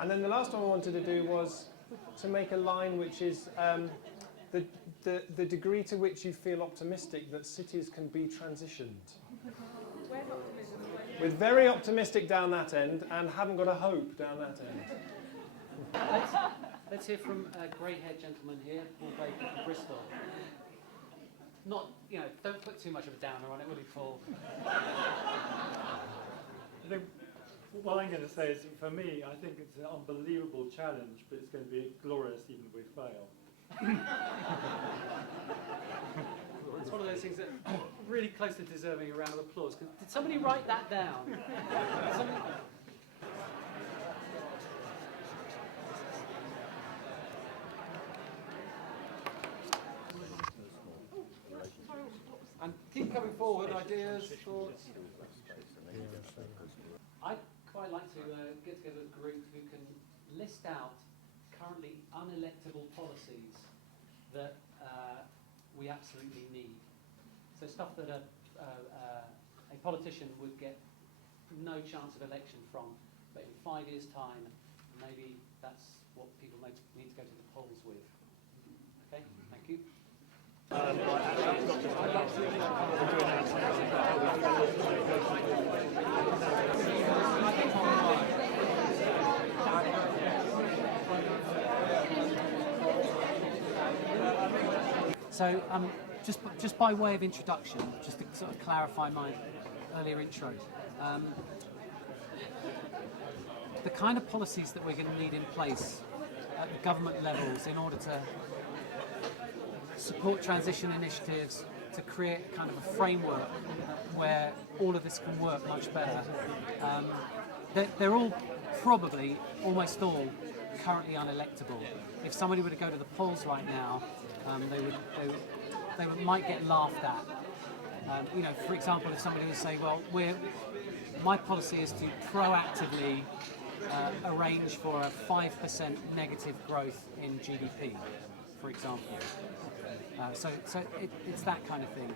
And then the last one I wanted to do was to make a line which is the degree to which you feel optimistic that cities can be transitioned. Where's optimism? We're very optimistic down that end and haven't got a hope down that end. Let's hear from a grey-haired gentleman here, Paul Baker from Bristol. Not, don't put too much of a downer on it, will he, Paul? I think what I'm going to say is, for me, I think it's an unbelievable challenge, but it's going to be glorious even if we fail. It's one of those things that are really close to deserving a round of applause. Did somebody write that down? And keep coming forward, ideas, thoughts. I'd quite like to get together a group who can list out currently unelectable policies that we absolutely need. So stuff that a politician would get no chance of election from, but in 5 years' time, maybe that's what people need to go to the polls with. Okay, thank you. So just by way of introduction, just to sort of clarify my earlier intro, the kind of policies that we're going to need in place at the government levels in order to support transition initiatives, to create kind of a framework where all of this can work much better. They're all probably, almost all, currently unelectable. If somebody were to go to the polls right now, they might get laughed at. For example, if somebody would say, well, my policy is to proactively arrange for a 5% negative growth in GDP, for example. So it's that kind of thing.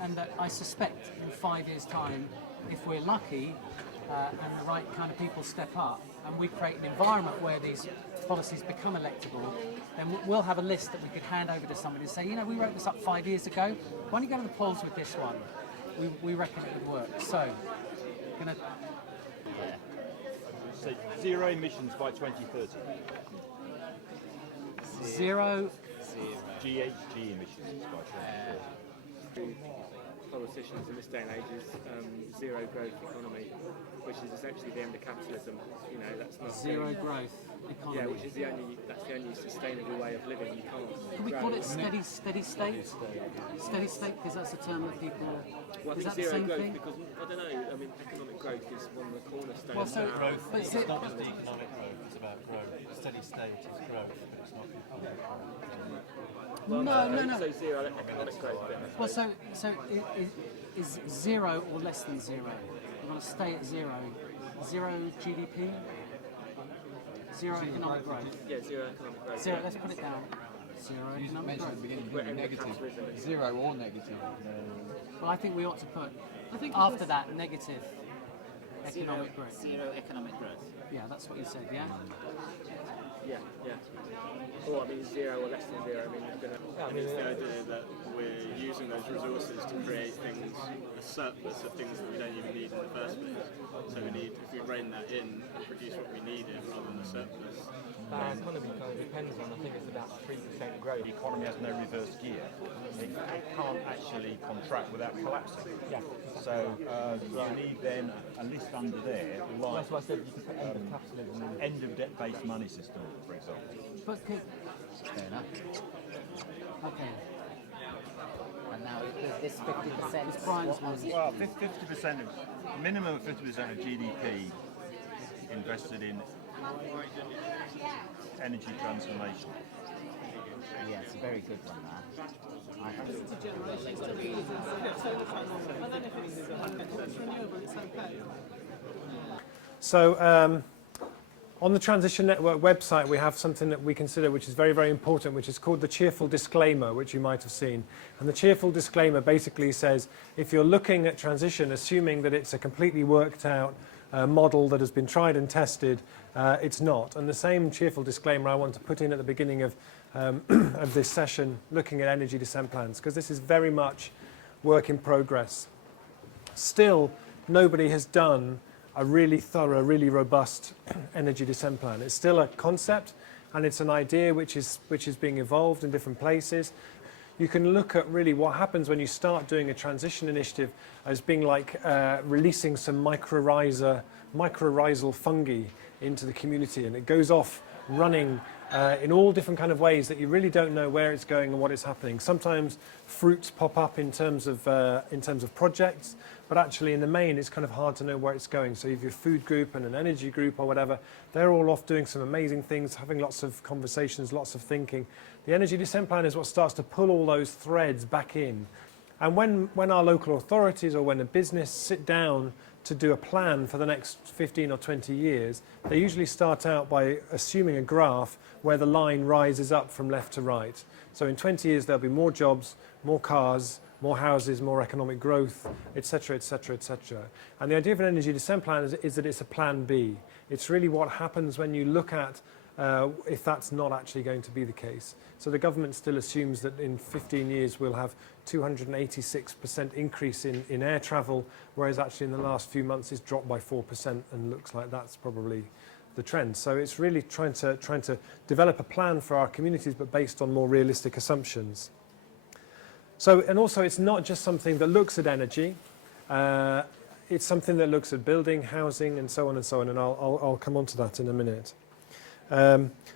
And I suspect in 5 years' time, if we're lucky and the right kind of people step up and we create an environment where these policies become electable, then we'll have a list that we could hand over to somebody and say, we wrote this up 5 years ago. Why don't you go to the polls with this one? We reckon it would work. So, So zero emissions by 2030. Zero GHG emissions by 2030. Politicians in this day and age is zero growth economy, which is essentially the end of capitalism. That's not zero growth economy. Yeah, which is the only sustainable way of living. You can't. Can we call it steady state? Steady state, because that's a term that people. Well, I think zero growth because I don't know. I mean, economic growth is one of the cornerstones. Well, so growth. But it's not just the economic growth; it's about growth. Steady state is growth, but it's not economic growth. Well, no. So zero economic growth. Well, so is zero or less than zero? We want to stay at zero. Zero GDP. Zero economic growth. Yeah, zero economic growth. Zero. Let's put it down. Zero You economic mentioned at the growth. beginning negative. Zero or negative. Well, I think we ought to put after that negative economic growth. Zero economic growth. Yeah, that's what you said. Yeah. Yeah. Or zero or less than zero. It's the idea that we're using those resources to create things, a surplus of things that we don't even need in the first place. So if we rein that in and produce what we need in rather than a surplus. Our economy kind of depends on, I think it's about 3% growth. The economy has no reverse gear. It can't actually contract without collapsing. Yeah. So you need then a list under there, like That's why I said you can put end of capitalism in. end of debt-based money system, for example. But Fair enough. okay. And now this 50%. It's Brian's one. Well, 50% of minimum of 50% of GDP invested in energy transformation. Yeah, it's a very good one, that. So on the Transition Network website, we have something that we consider which is very, very important, which is called the cheerful disclaimer, which you might have seen. And the cheerful disclaimer basically says, if you're looking at transition, assuming that it's a completely worked out model that has been tried and tested, it's not. And the same cheerful disclaimer I want to put in at the beginning of, of this session, looking at energy descent plans, because this is very much work in progress. Still, nobody has done a really thorough, really robust energy descent plan. It's still a concept, and it's an idea which is being evolved in different places. You can look at really what happens when you start doing a transition initiative as being like releasing some mycorrhizal fungi into the community, and it goes off running in all different kind of ways that you really don't know where it's going and what is happening. Sometimes fruits pop up in terms of projects, but actually in the main it's kind of hard to know where it's going. So you have your food group and an energy group or whatever, they're all off doing some amazing things, having lots of conversations, lots of thinking. The energy descent plan is what starts to pull all those threads back in. And when our local authorities or when a business sit down to do a plan for the next 15 or 20 years, they usually start out by assuming a graph where the line rises up from left to right. So in 20 years there'll be more jobs, more cars, more houses, more economic growth, etc., etc., etc. And the idea of an energy descent plan is that it's a plan B. It's really what happens when you look at if that's not actually going to be the case. So the government still assumes that in 15 years we'll have 286% increase in air travel, whereas actually in the last few months it's dropped by 4% and looks like that's probably the trend. So it's really trying to develop a plan for our communities, but based on more realistic assumptions. So, and also it's not just something that looks at energy, it's something that looks at building, housing, and so on, and I'll come on to that in a minute.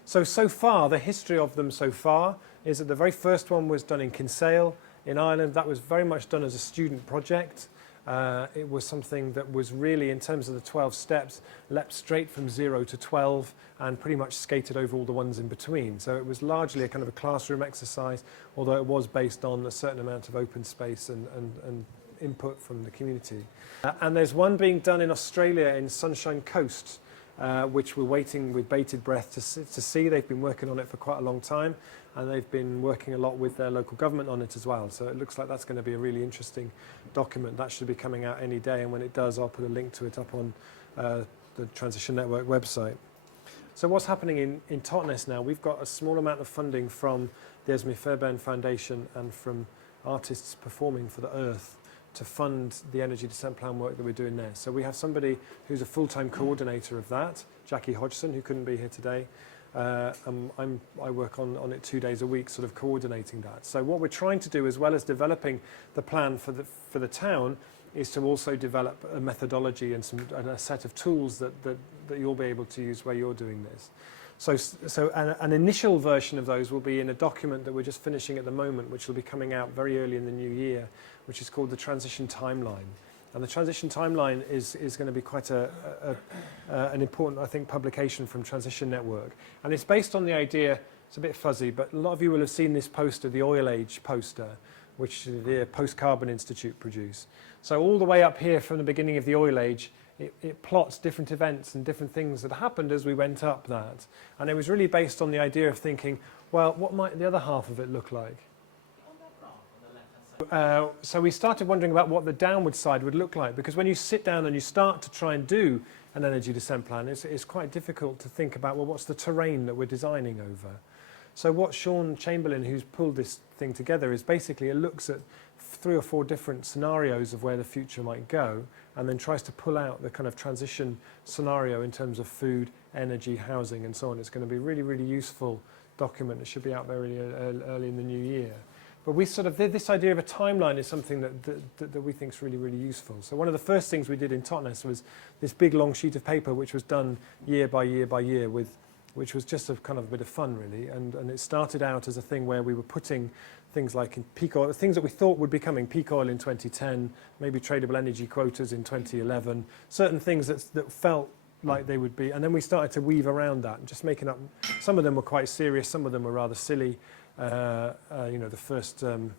So far, the history of them so far is that the very first one was done in Kinsale in Ireland. That was very much done as a student project. It was something that was really, in terms of the 12 steps, leapt straight from 0 to 12 and pretty much skated over all the ones in between. So it was largely a kind of a classroom exercise, although it was based on a certain amount of open space and input from the community. And there's one being done in Australia in Sunshine Coast, which we're waiting with bated breath to see. They've been working on it for quite a long time, and they've been working a lot with their local government on it as well. So it looks like that's going to be a really interesting document. That should be coming out any day, and when it does, I'll put a link to it up on the Transition Network website. So what's happening in Totnes now, we've got a small amount of funding from the Esme Fairbairn Foundation and from Artists Performing for the Earth to fund the energy descent plan work that we're doing there. So we have somebody who's a full-time coordinator of that, Jackie Hodgson, who couldn't be here today. I work on it 2 days a week, sort of coordinating that. So what we're trying to do, as well as developing the plan for the town, is to also develop a methodology and a set of tools that you'll be able to use where you're doing this. So an initial version of those will be in a document that we're just finishing at the moment, which will be coming out very early in the new year, which is called the Transition Timeline. And the Transition Timeline is going to be quite an important, I think, publication from Transition Network. And it's based on the idea, it's a bit fuzzy, but a lot of you will have seen this poster, the Oil Age poster, which the Post-Carbon Institute produce. So all the way up here from the beginning of the Oil Age, it plots different events and different things that happened as we went up that. And it was really based on the idea of thinking, well, what might the other half of it look like? So we started wondering about what the downward side would look like, because when you sit down and you start to try and do an energy descent plan, it's quite difficult to think about, well, what's the terrain that we're designing over? So what Sean Chamberlain, who's pulled this thing together, is basically it looks at 3 or 4 different scenarios of where the future might go, and then tries to pull out the kind of transition scenario in terms of food, energy, housing, and so on. It's going to be a really, really useful document. It should be out very early in the new year. But we sort of, this idea of a timeline is something that we think is really, really useful. So one of the first things we did in Totnes was this big long sheet of paper, which was done year by year by year, which was just a kind of a bit of fun, really. And it started out as a thing where we were putting things like in peak oil, things that we thought would be coming, peak oil in 2010, maybe tradable energy quotas in 2011, certain things that felt like they would be. And then we started to weave around that, just making up, some of them were quite serious, some of them were rather silly. You know, the first, pardon?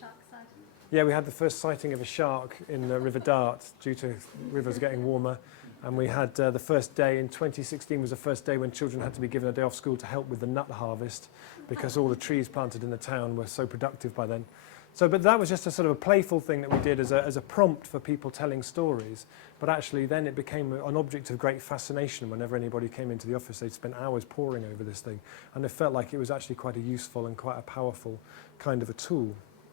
Shark sighting. Yeah, we had the first sighting of a shark in the River Dart due to rivers getting warmer. And we had the first day in 2016 was the first day when children had to be given a day off school to help with the nut harvest, because all the trees planted in the town were so productive by then. So, but that was just a sort of a playful thing that we did as a prompt for people telling stories. But actually then it became an object of great fascination. Whenever anybody came into the office, they'd spend hours poring over this thing. And it felt like it was actually quite a useful and quite a powerful kind of a tool.